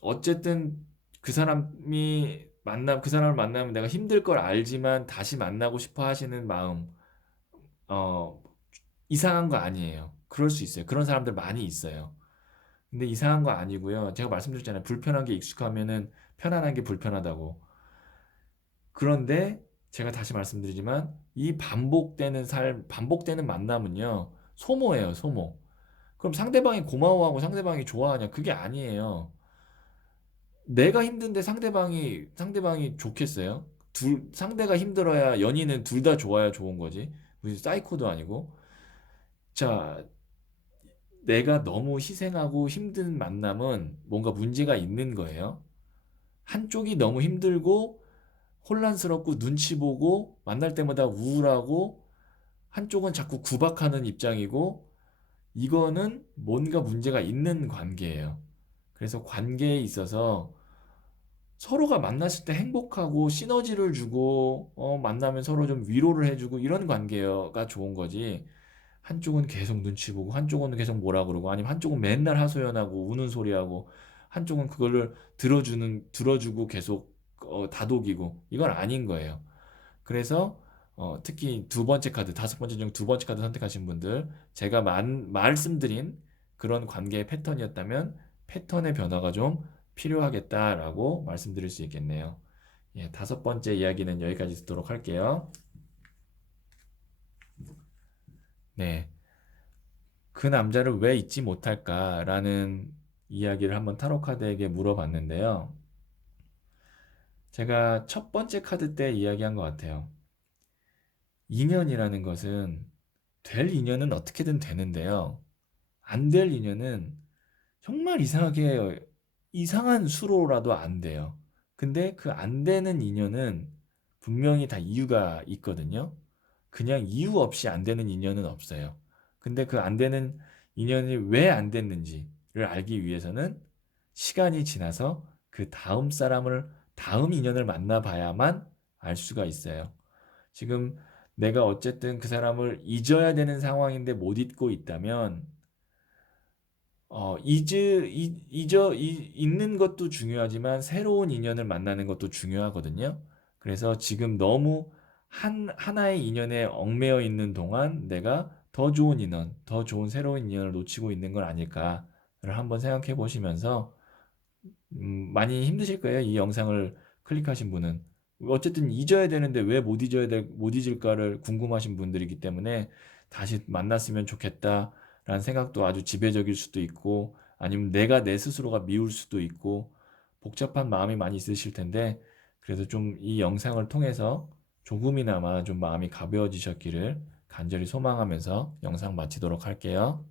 어쨌든 그 사람을 만나면 내가 힘들 걸 알지만 다시 만나고 싶어 하시는 마음, 어, 이상한 거 아니에요. 그럴 수 있어요. 그런 사람들 많이 있어요. 근데 이상한 거 아니고요. 제가 말씀드렸잖아요. 불편한 게 익숙하면은 편안한 게 불편하다고. 그런데 제가 다시 말씀드리지만 이 반복되는 만남은요. 소모예요, 소모. 그럼 상대방이 고마워하고 상대방이 좋아하냐? 그게 아니에요. 내가 힘든데 상대방이 좋겠어요? 상대가 힘들어야 연인은 둘 다 좋아야 좋은 거지. 무슨 사이코도 아니고. 자, 내가 너무 희생하고 힘든 만남은 뭔가 문제가 있는 거예요. 한쪽이 너무 힘들고 혼란스럽고 눈치 보고 만날 때마다 우울하고 한쪽은 자꾸 구박하는 입장이고 이거는 뭔가 문제가 있는 관계예요. 그래서 관계에 있어서 서로가 만났을 때 행복하고 시너지를 주고 만나면 서로 좀 위로를 해주고 이런 관계가 좋은 거지. 한쪽은 계속 눈치 보고 한쪽은 계속 뭐라 그러고 아니면 한쪽은 맨날 하소연하고 우는 소리하고 한쪽은 그거를 들어주고 계속 다독이고 이건 아닌 거예요. 그래서 특히 두 번째 카드, 다섯 번째 중 두 번째 카드 선택하신 분들, 제가 말씀드린 그런 관계의 패턴이었다면 패턴의 변화가 좀 필요하겠다라고 말씀드릴 수 있겠네요. 예, 다섯 번째 이야기는 여기까지 듣도록 할게요. 네, 그 남자를 왜 잊지 못할까라는 이야기를 한번 타로 카드에게 물어봤는데요. 제가 첫 번째 카드 때 이야기한 것 같아요. 인연이라는 것은 될 인연은 어떻게든 되는데요. 안 될 인연은 정말 이상하게 이상한 수로라도 안 돼요. 근데 그 안 되는 인연은 분명히 다 이유가 있거든요. 그냥 이유 없이 안 되는 인연은 없어요. 근데 그 안 되는 인연이 왜 안 됐는지를 알기 위해서는 시간이 지나서 그 다음 사람을, 다음 인연을 만나봐야만 알 수가 있어요. 지금 내가 어쨌든 그 사람을 잊어야 되는 상황인데 못 잊고 있다면 잊는 것도 중요하지만 새로운 인연을 만나는 것도 중요하거든요. 그래서 지금 너무 하나의 인연에 얽매여 있는 동안 내가 더 좋은 인연, 더 좋은 새로운 인연을 놓치고 있는 건 아닐까를 한번 생각해 보시면서 많이 힘드실 거예요. 이 영상을 클릭하신 분은. 어쨌든 잊어야 되는데 왜 못 잊을까를 궁금하신 분들이기 때문에 다시 만났으면 좋겠다라는 생각도 아주 지배적일 수도 있고 아니면 내가 내 스스로가 미울 수도 있고 복잡한 마음이 많이 있으실 텐데 그래도 좀 이 영상을 통해서 조금이나마 좀 마음이 가벼워지셨기를 간절히 소망하면서 영상 마치도록 할게요.